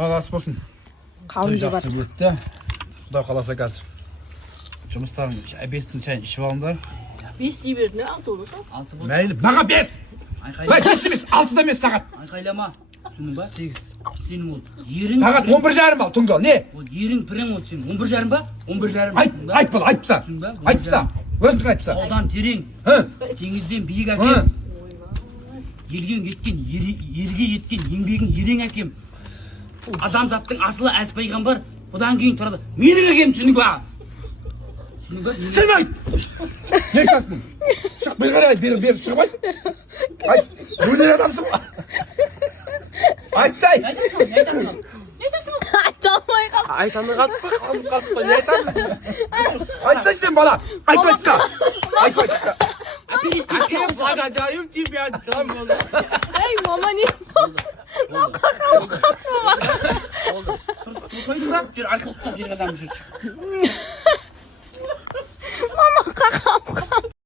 Қаласы болсын. Қауын деп Жақсы өтті. Құдай қаласа қазір. Жұмыстарын бестің чайын ішіп алыңдар. 5 дей берді, 6 болды сол. 6 болды. Мәйлі, маған 5. Бай, 5 емес, 6 емес сағат. Айқайлама. Түсіндің ба? 8. Сенің ол ерің. Сағат 11:30 ал, түнгі, не? Ол ерің пірің ол сенің. 11:30 ба? 11:30. Айт бала, айтпса. Айтпса. Өзің айтпса. Аудан терең. Теңізден биік әкем. Елген кеткен, ерге еткен еңбегің ерең әкем. Адамзаттың асылы әз пайғамбар. Бұдан кейін тұрады. Менің әкем түсіндің ба? Түсіндің ба? Сен айт! Не айтасың? Шық, бері шығып айт. Айт, өлер адамсың ба? Айтсай! Айта алмай қалды. Айтаны қалдық па? Қалдық па? Не айтамыз? Айтсай сен бала! Айтпайтса! Айтпайтса! Әкем благодарю тебя, сам болды. Ей, мама не болды? Қойдың ба? Жүр, арқылып тұсап жерге адамды жүр.